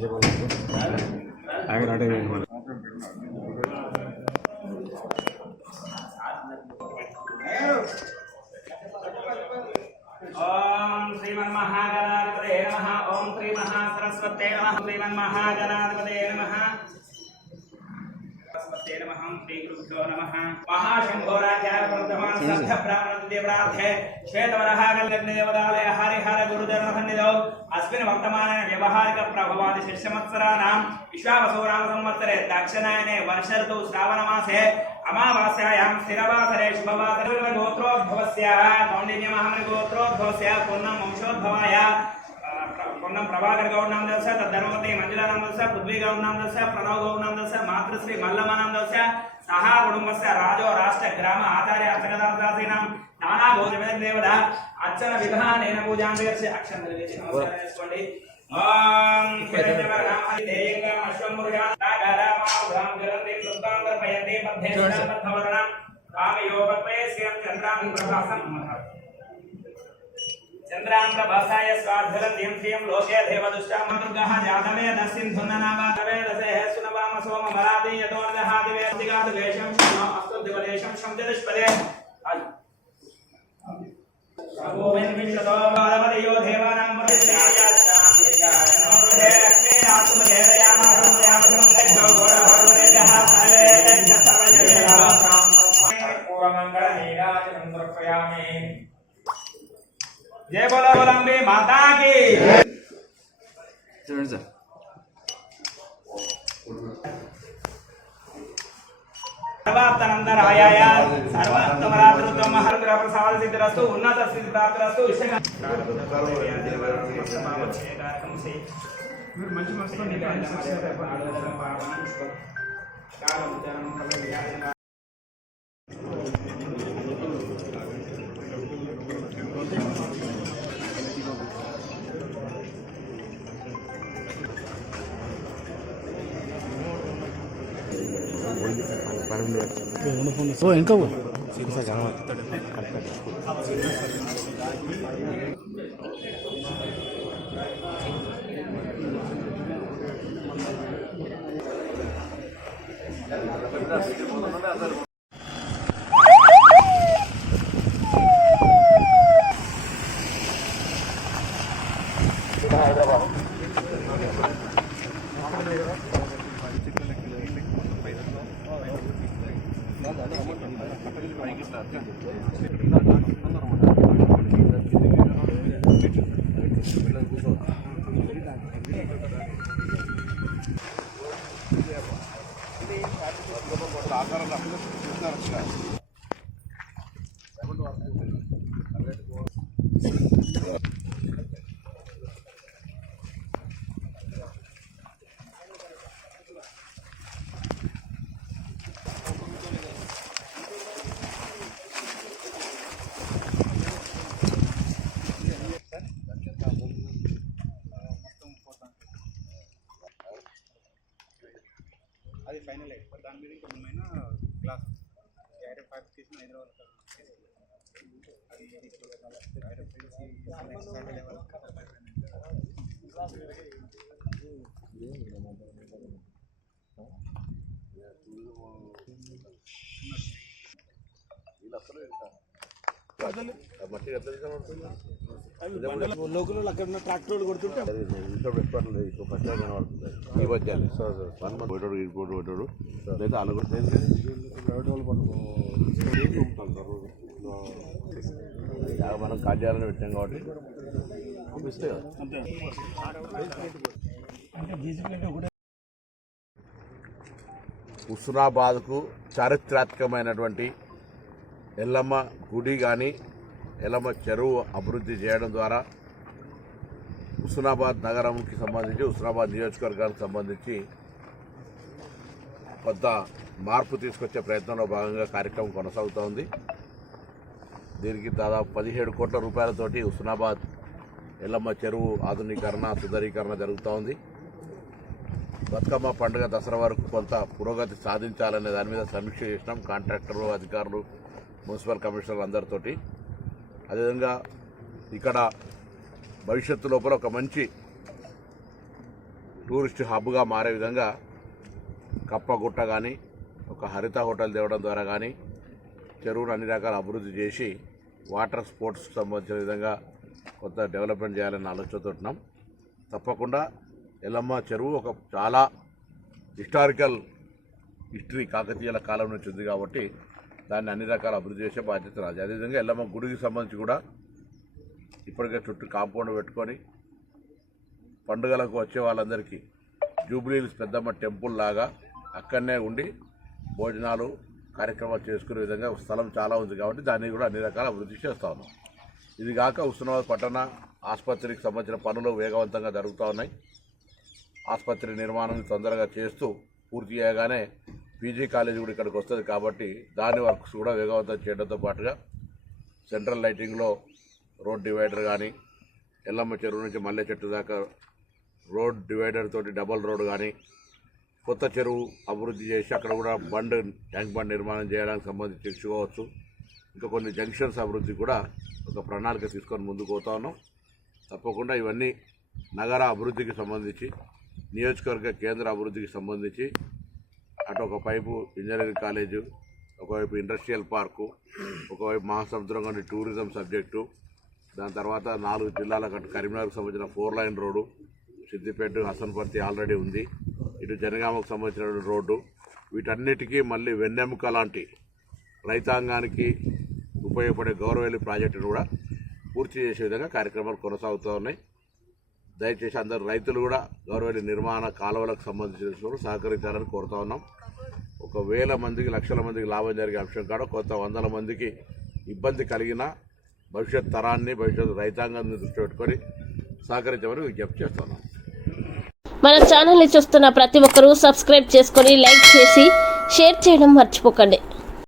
ओम श्रीमन्महागणाधिपतये नमः। ओम श्री महासरस्वते नमः। श्रीमन्महागणाधिपतये नमः। सरस्वते नमः। श्री गुरुभ्यो नमः। महाशंभोराज्याय वर्तमान सद्ध ब्राह्मण देवराधे श्वेतवराहगल्लग्नदेवदालय हरिहर गुरुधर्मसन्निधौ अस्मिन् वर्तमाने व्यवहारिक प्रभवादि शिष्यमत्सराणां विश्वावसुराम संवत्सरे दक्षिणायने वर्ष ऋतु श्रावणमासे अमावास्यायां स्थिरवासरे शुभवासरे गोत्रोद्भवस्य कौंडिन्यमहामुनि गोत्रोद्भवस्य पूर्णं वंशोद्भवाय पूर्णं प्रभाकर गौडनाम दस्य तद्धर्मपति मंजुला नाम दस्य पृथ्वी गौडनाम दस्य प्रणव गौडनाम दस्य मातृश्री मल्लमा नाम दस्य सह कुटुंबस्य राजो राष्ट्र ग्राम आचार्य अर्चकदासीनां नाना भोजमेन देवता अर्चन विधानेन पूजां दर्शय अक्षर निर्देश नमस्कार చేసుకోండి ओम हिरण्यवर्णामहितेयं अश्वमुर्गां नागरामाभ्रां जलन्ति सुतांगर भयन्ति मध्ये सदावर्णं कामयोगपे श्रियं चन्द्रां प्रभासं चन्द्रां प्रभासाय स्वाधरन्तिं श्रियं लोके देवदुष्टां दुर्गः जातवे दस्सिन्धुन्ननामातवे दसे सुनवाम सोम मरादि यतोर्दहादिवे दिगातु वेषं नो अस्तुद्दिवलेशं शंजदुष्पदे अभोमेन विश्वतो बालवदयो देवानां पुरस्यायात्तां यजानो लक्ष्मी आत्मजेदयामासमयामसमग्गो गोडवर्णेभ्यः सर्वे सर्वजयः पूर्वमंगल नीराजनं समर्पयामि। जय बोलो बोलंबे माता की। सर्वात्तनंदरायाय सर्वात्तमरात्रत्वं महर्ग्रहप्रसाद सिद्धिरस्तु उन्नत सिद्धि प्राप्तिरस्तु मंच मस्त वो इनका वो అది ఫైనల్ అయిపోయింది. దాని మీద ఇంకొకమైన క్లాస్ డైరెక్ట్ ఫైబ్రికేషన్ హైదరాబాద్ అది లోకల్ అక్కడ ట్రాక్టర్ కొడుతుంటే లేదా అనుకో మనం కార్యాలయం పెట్టాం కాబట్టి పంపిస్తే హుస్నాబాద్కు చారిత్రాత్మకమైనటువంటి ఎల్లమ్మ గుడి కానీ ఎల్లమ్మ చెరువు అభివృద్ధి చేయడం ద్వారా హుస్నాబాద్ నగరంకి సంబంధించి హుస్నాబాద్ నియోజకవర్గానికి సంబంధించి కొంత మార్పు తీసుకొచ్చే ప్రయత్నంలో భాగంగా కార్యక్రమం కొనసాగుతోంది. దీనికి దాదాపు 17 కోట్ల రూపాయలతోటి హుస్నాబాద్ ఎల్లమ్మ చెరువు ఆధునీకరణ సుందరీకరణ జరుగుతోంది. బతుకమ్మ పండుగ దసరా వరకు కొంత పురోగతి సాధించాలనే దాని మీద సమీక్ష చేసినాం కాంట్రాక్టర్లు, అధికారులు, మున్సిపల్ కమిషనర్లు అందరితోటి. అదేవిధంగా ఇక్కడ భవిష్యత్తు లోపల ఒక మంచి టూరిస్ట్ హబ్గా మారే విధంగా కప్పగుట్ట కానీ ఒక హరిత హోటల్ తేవడం ద్వారా కానీ చెరువును అన్ని రకాల అభివృద్ధి చేసి వాటర్ స్పోర్ట్స్కి సంబంధించిన విధంగా కొంత డెవలప్మెంట్ చేయాలని ఆలోచనతో ఉన్నాం. తప్పకుండా ఎల్లమ్మ చెరువు ఒక చాలా హిస్టరీ కాకతీయుల కాలం నుంచి ఉంది కాబట్టి దాన్ని అన్ని రకాల అభివృద్ధి చేసే బాధ్యత రాదు. అదేవిధంగా ఎల్లమ్మ గుడికి సంబంధించి కూడా ఇప్పటికే చుట్టూ కాంపౌండ్ పెట్టుకొని పండుగలకు వచ్చే వాళ్ళందరికీ జూబ్లీహిల్స్ పెద్దమ్మ టెంపుల్ లాగా అక్కడనే ఉండి భోజనాలు కార్యక్రమాలు చేసుకునే విధంగా స్థలం చాలా ఉంది కాబట్టి దాన్ని కూడా అన్ని రకాల అభివృద్ధి చేస్తూ ఉన్నాం. ఇది కాక హుస్నాబాద్ పట్టణ ఆసుపత్రికి సంబంధించిన పనులు వేగవంతంగా జరుగుతూ ఉన్నాయి. ఆసుపత్రి నిర్మాణం తొందరగా చేస్తూ పూర్తి చేయగానే పీజీ కాలేజ్ కూడా ఇక్కడికి వస్తుంది కాబట్టి దాని వర్క్స్ కూడా వేగవంతం చేయడంతో పాటుగా సెంట్రల్ లైటింగ్లో రోడ్ డివైడర్ కానీ ఎల్లమ్మ చెరువు నుంచి మల్లె చెట్టు దాకా రోడ్ డివైడర్ తోటి డబల్ రోడ్ కానీ కొత్త చెరువు అభివృద్ధి చేసి అక్కడ కూడా ట్యాంక్ బండ్ నిర్మాణం చేయడానికి సంబంధించి తెచ్చుకోవచ్చు. ఇంకా కొన్ని జంక్షన్స్ అభివృద్ధి కూడా ఒక ప్రణాళిక తీసుకొని ముందుకు పోతా ఉన్నాం. తప్పకుండా ఇవన్నీ నగర అభివృద్ధికి సంబంధించి నియోజకవర్గ కేంద్ర అభివృద్ధికి సంబంధించి అటు ఒకవైపు ఇంజనీరింగ్ కాలేజు, ఒకవైపు ఇండస్ట్రియల్ పార్కు, ఒకవైపు మహాసముద్రం కానీ టూరిజం సబ్జెక్టు, దాని తర్వాత 4 జిల్లాలకు అటు కరీంనగర్కి సంబంధించిన 4 line road, Siddipet Hasanparthy already ఉంది, ఇటు జనగామకు సంబంధించిన రోడ్డు, వీటన్నిటికీ మళ్ళీ వెన్నెముక లాంటి రైతాంగానికి ఉపయోగపడే గౌరవెల్లి ప్రాజెక్టును కూడా పూర్తి చేసే విధంగా కార్యక్రమాలు కొనసాగుతూ ఉన్నాయి. దయచేసి అందరు రైతులు కూడా గౌరవెల్లి నిర్మాణ కాలువలకు సంబంధించిన సహకరించాలని కోరుతా ఉన్నాం. 1,000 మందికి, లక్షల మందికి లాభం జరిగే అంశం కాడ కొంత 100 మందికి ఇబ్బంది కలిగిన భవిష్యత్ తరాన్ని, భవిష్యత్ రైతాంగాన్ని దృష్టి పెట్టుకొని సహకరించమని విజ్ఞప్తి చేస్తున్నాం. మన ఛానల్ని చూస్తున్న ప్రతి ఒక్కరూ సబ్స్క్రైబ్ చేసుకొని లైక్ చేసి షేర్ చేయడం మర్చిపోకండి.